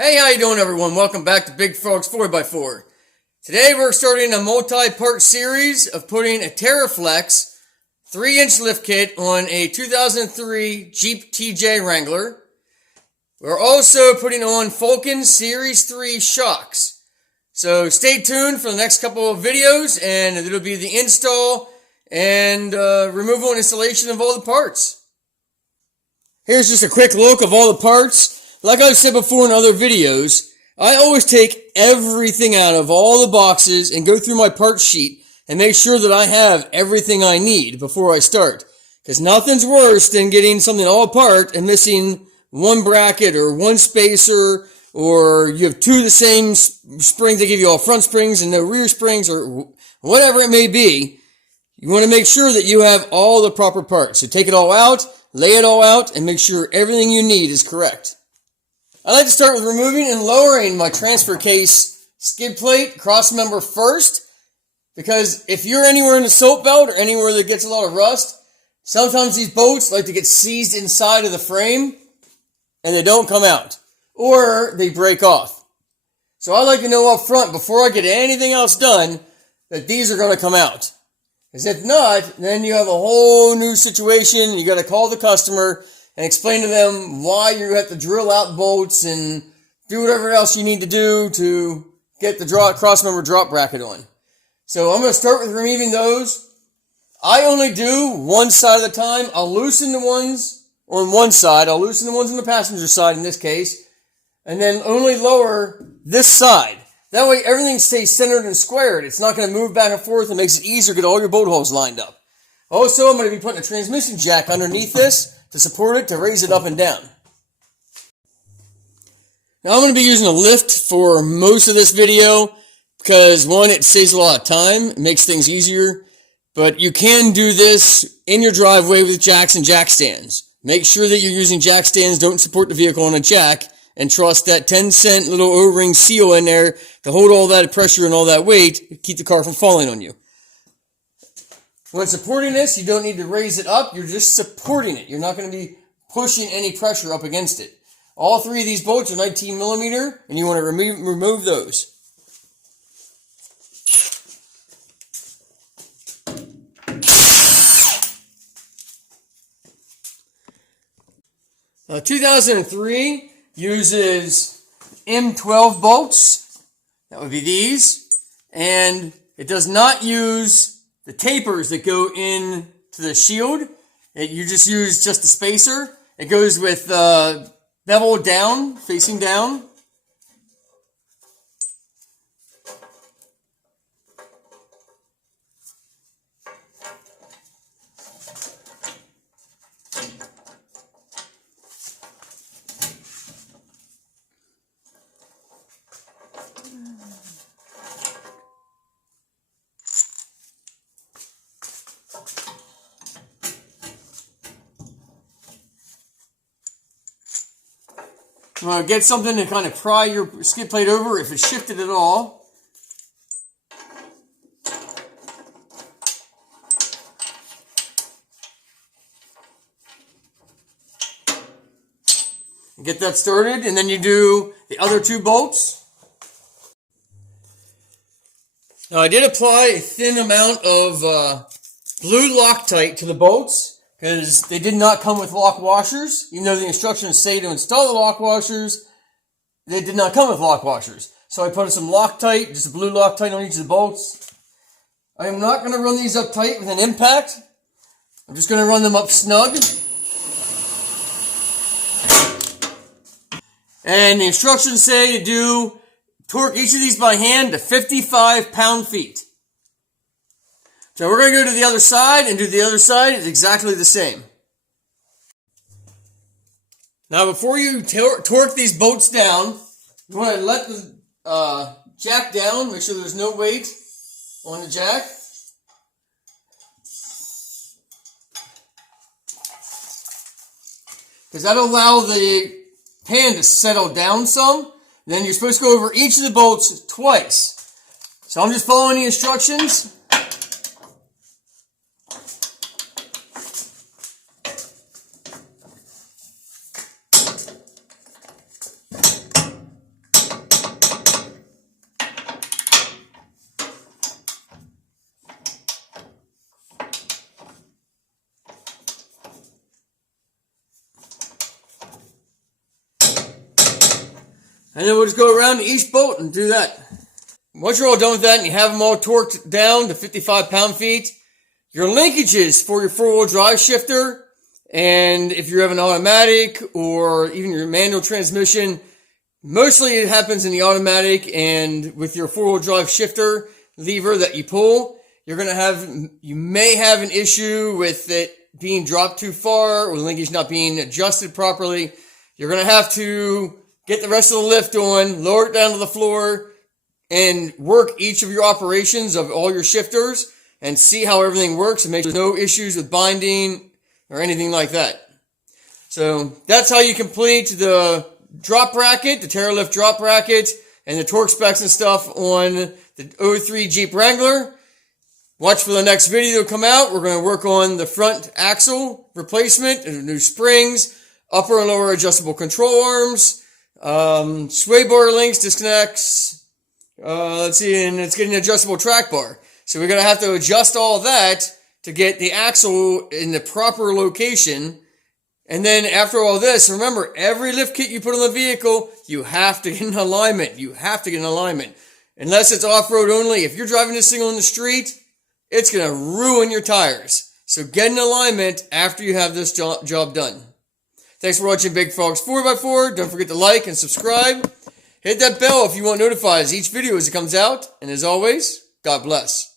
Hey, how you doing, everyone? Welcome back to Big Frog's 4x4. Today we're starting a multi-part series of putting a Teraflex 3-inch lift kit on a 2003 Jeep TJ Wrangler. We're also putting on Falcon Series 3 shocks. So stay tuned for the next couple of videos, and it'll be the install and removal and installation of all the parts. Here's just a quick look of all the parts. Like I've said before in other videos, I always take everything out of all the boxes and go through my part sheet and make sure that I have everything I need before I start. Because nothing's worse than getting something all apart and missing one bracket or one spacer, or you have two of the same springs. They give you all front springs and no rear springs, or whatever it may be. You want to make sure that you have all the proper parts. So take it all out, lay it all out, and make sure everything you need is correct. I like to start with removing and lowering my transfer case skid plate cross member first, because if you're anywhere in the soap belt or anywhere that gets a lot of rust, sometimes these bolts like to get seized inside of the frame and they don't come out, or they break off. So I like to know up front before I get anything else done that these are going to come out. Because if not, then you have a whole new situation. You got to call the customer and explain to them why you have to drill out bolts and do whatever else you need to do to get the cross-member drop bracket on. So I'm going to start with removing those. I only do one side at a time. I'll loosen the ones on one side. I'll loosen the ones on the passenger side in this case, and then only lower this side. That way everything stays centered and squared. It's not going to move back and forth. It makes it easier to get all your bolt holes lined up. Also, I'm going to be putting a transmission jack underneath this to support it, to raise it up and down. Now I'm going to be using a lift for most of this video because, one, it saves a lot of time, it makes things easier, but you can do this in your driveway with jacks and jack stands. Make sure that you're using jack stands, don't support the vehicle on a jack, and trust that 10-cent little O-ring seal in there to hold all that pressure and all that weight, keep the car from falling on you. When supporting this, you don't need to raise it up. You're just supporting it. You're not going to be pushing any pressure up against it. All three of these bolts are 19 millimeter, and you want to remove those. Now, 2003 uses M12 bolts. That would be these. And it does not use the tapers that go in to the shield. You just use just the spacer. It goes with bevel down, facing down. You want to get something to kind of pry your skid plate over if it's shifted at all. And get that started, and then you do the other two bolts. Now I did apply a thin amount of blue Loctite to the bolts, because they did not come with lock washers. Even though the instructions say to install the lock washers, they did not come with lock washers. So I put some Loctite, just a blue Loctite on each of the bolts. I am not going to run these up tight with an impact. I'm just going to run them up snug. And the instructions say to torque each of these by hand to 55 pound-feet. So we're going to go to the other side and do the other side. It's exactly the same. Now before you torque these bolts down, you want to let the jack down. Make sure there's no weight on the jack. Because that'll allow the pan to settle down some. Then you're supposed to go over each of the bolts twice. So I'm just following the instructions. And then we'll just go around to each bolt and do that. Once you're all done with that and you have them all torqued down to 55 pound-feet, your linkages for your four-wheel drive shifter, and if you have an automatic or even your manual transmission, mostly it happens in the automatic, and with your four-wheel drive shifter lever that you pull, you may have an issue with it being dropped too far or the linkage not being adjusted properly. You're going to have to get the rest of the lift on, lower it down to the floor, and work each of your operations of all your shifters and see how everything works and make sure there's no issues with binding or anything like that. So that's how you complete the drop bracket, the Teralift drop bracket, and the torque specs and stuff on the 03 Jeep Wrangler. Watch for the next video to come out. We're going to work on the front axle replacement, new springs, upper and lower adjustable control arms, sway bar links, disconnects, and it's getting an adjustable track bar. So we're going to have to adjust all that to get the axle in the proper location. And then after all this, remember, every lift kit you put on the vehicle, you have to get in alignment. You have to get in alignment. Unless it's off-road only. If you're driving this thing on the street, it's going to ruin your tires. So get in alignment after you have this job done. Thanks for watching Big Frogs 4x4. Don't forget to like and subscribe. Hit that bell if you want notified each video as it comes out. And as always, God bless.